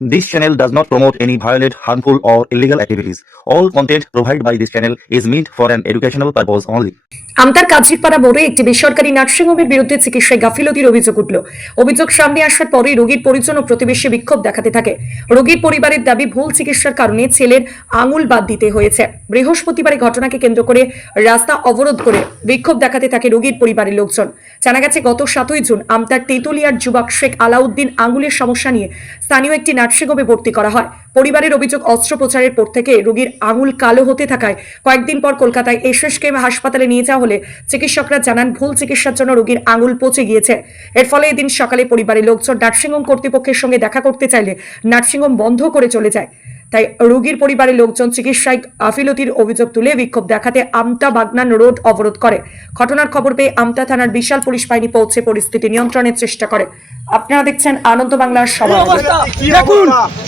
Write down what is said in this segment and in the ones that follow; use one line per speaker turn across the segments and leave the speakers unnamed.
This channel does not promote any violent, harmful, or illegal activities. All content provided by this channel is meant for an educational purpose only.
আমতার কাজিরপাড়া মোড়ে একটি বেসরকারি নার্সিংহোমের বিরুদ্ধে চিকিৎসায় গাফিলতির অভিযোগ উঠল অভিযোগ সামনে আসার পরেই রোগীর পরিজন ও প্রতিবেশী বিক্ষোভ দেখাতে থাকে রোগীর পরিবারের দাবি ভুল চিকিৎসার কারণে ছেলের আঙুল বাদ দিতে হয়েছে বৃহস্পতিবার ঘটনাকে কেন্দ্র করে রাস্তা অবরোধ করে বিক্ষোভ দেখাতে থাকে রোগীর পরিবারের লোকজন জানা গেছে গত সাতই জুন আমতার তেঁতুলিয়ার যুবক শেখ আলাউদ্দিন আঙুলের সমস্যা নিয়ে স্থানীয় একটি নার্সিংহোমে ভর্তি করা হয়। পরিবারের অভিযোগ, অস্ত্রোপচারের পর থেকে রোগীর আঙুল কালো হতে থাকায় কয়েকদিন পর কলকাতায় এসএসকেএম হাসপাতালে নিয়ে যাওয়া হলে চিকিৎসকরা জানান ভুল চিকিৎসার জন্য রোগীর আঙুল পচে গিয়েছে। এর ফলে এদিন সকালে পরিবারের লোকজন নার্সিংহোম কর্তৃপক্ষের সঙ্গে দেখা করতে চাইলে নার্সিংহোম বন্ধ করে চলে যায়। তাই রোগীর পরিবারের লোকজন চিকিৎসায় গাফিলতির অভিযোগ তুলে বিক্ষোভ দেখাতে আমতা বাগনান রোড অবরোধ করে। ঘটনার খবর পেয়ে আমতা থানার বিশাল পুলিশ বাহিনী পৌঁছে পরিস্থিতি নিয়ন্ত্রণের চেষ্টা করে। আপনারা দেখছেন আনন্দ বাংলার
অবস্থা দেখুন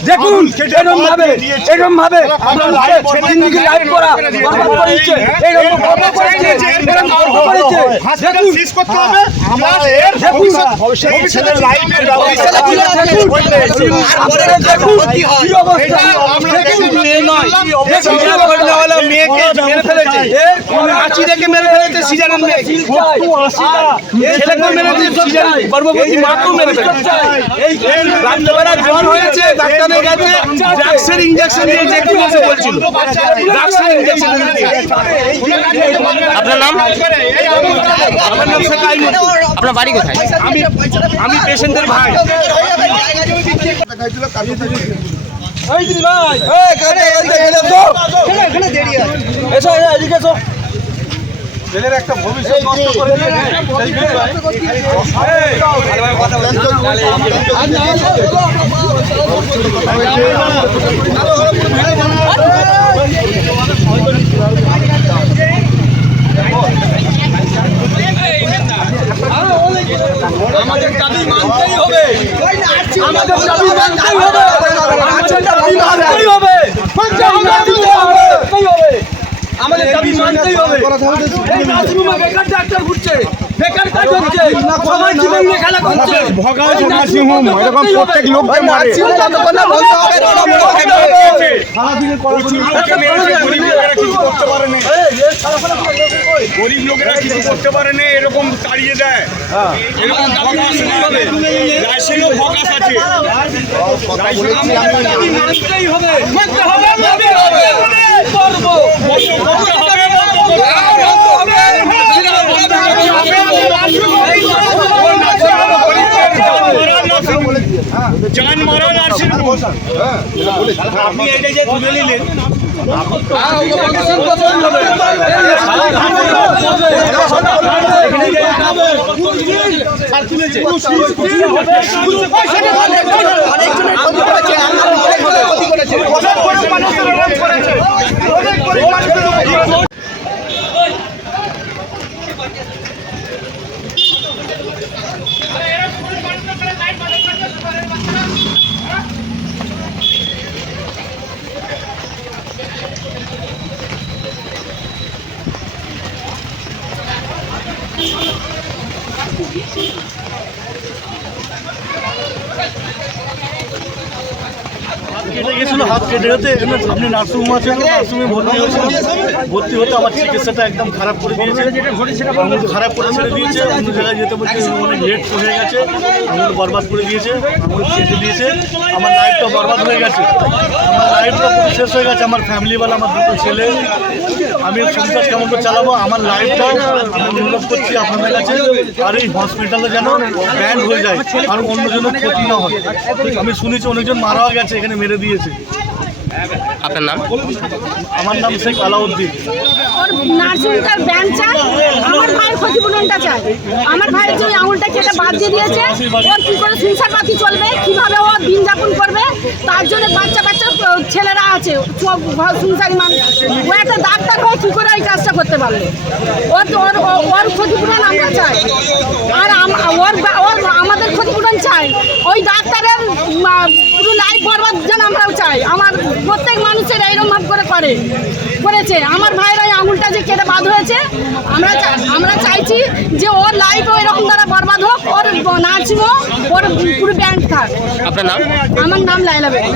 দেখুন এরকম ভাবে এরকম ভাবে মানুষকে লাইভ করা করেছে এরকম গর্ব করেছে এরকম গর্ব করেছে দেখুন
শেষ করতে হবে আমাদের ভবিষ্যতের লাইফের ব্যবস্থা
আপনারা দেখুন কি অবস্থা দেখুন দেখুন
মেয়েকে মেরে ফেলেছে হাঁচি দেখে মেরে ফেলেছে সিজারের মেয়ে ছেলেকে মেরেছে সিজারের গর্ভবতী মাকেও মেরে ফেলেছে রাত্রেবেলা জ্বর হয়েছে ডাক্তারের কাছে ড্রাগসের ইঞ্জেকশন দিয়ে দেখতে বসে বলছিল। ড্রাগসের ইঞ্জেকশন
আপনার নাম?
আমার নাম শেখ
আপনার বাড়ি কোথায়?
আমি আমি পেশেন্টের ভাই।
এই দিদি ভাই। এই কাটে কাটে গেলে তো। এখানে দেরি আছে এসো এদিকে এসো। ছেলের একটা ভবিষ্যৎ নষ্ট করে আমাদের দাবি মানতেই হবে আমাদের দাবি মানতেই হবে আমাদের দাবি মানতেই হবে মানতেই হবে। এই নার্সিংহোমে বেকার ডাক্তার ঘুরছে বেকার কাজ হচ্ছে সবাই জীবন নিয়ে খেলা করছে।
ভগাজ নার্সিংহোম এরকম প্রত্যেক লোককে মারে। প্রচুর লোককে মেরেছে গরিব লোকেরা কিছু করতে পারে না। গরিব লোকেরা কিছু করতে পারে না এরকম তাড়িয়ে দেয় এরকম ভগাস হবে ভগাস আছে।
দাবি হবে হবে। মানতে হবে করব করতে হবে
জান মারা নার্সিংহোম আপনি এটা যে তুলে নিলেন
কেটে Thank you. গেছিল হাত কেটে যেতে এমনি সামনে নার্সিংহোম আছে নার্সিংহোমে ভর্তি হয়েছিল ভর্তি হতে আমার চিকিৎসাটা একদম খারাপ করে দিয়েছে। আঙুল খারাপ করে ছেড়ে দিয়েছে। অন্য জায়গায় যেতে বলছে অনেক লেট হয়ে গেছে। আঙুল বরবাদ করে দিয়েছে আঙুল কেটে দিয়েছে। আমার লাইফটা বরবাদ হয়ে গেছে। আমার লাইফটা শেষ হয়ে গেছে। আমার ফ্যামিলিওয়ালা আমার দুটো ছেলে। আমি সংসার কেমন করে চালাবো? আমার লাইফটা আমি অনুরোধ করছি আপনাদের কাছে। আর এই হসপিটালে যেন ব্যান হয়ে যায় আর অন্য জন্য ক্ষতি না হয়। আমি শুনেছি অনেকজন মারাও গেছে এখানে মেরে দিয়েছে।
আপনার নাম?
আমার নাম শেখ আলাউদ্দিন।
ওর নার্সিংটার ব্যান চাই? আমার ভাইয়ের ক্ষতিপূরণটা চাই। আমার ভাইয়ের যে আঙুলটা কেটে বাদ দিয়ে দিয়েছে ওর কি করে সংসার পাতি চলবে? কীভাবে ও দিন যাপন করবে? তার জন্য বাচ্চা বাচ্চা ছেলেরা আছে সংসারী মানুষ। ও একটা ডাক্তার হয়ে কী করে এই কাজটা করতে পারল? ওর ওর ও- ওর ক্ষতিপূরণ আমরা চাই। আর ওর বা- ওর আমাদের ক্ষতিপূরণ চাই। ওই ডাক্তারের পুরো লাইফ বরবাদ যেন আমরাও চাই। আমার প্রত্যেক মানুষের এইরকম ভাব করে করে করেছে। আমার ভাইয়ের ওই আঙুলটা যে কেটে বাদ হয়েছে আমরা আমরা চাইছি যে ওর লাইফ ওই রকম দ্বারা বরবাদ হোক ওর নাচবো ওর পুরো ব্যাংক থাক।
আপনার নাম?
আমার নাম লাইলা বেগম।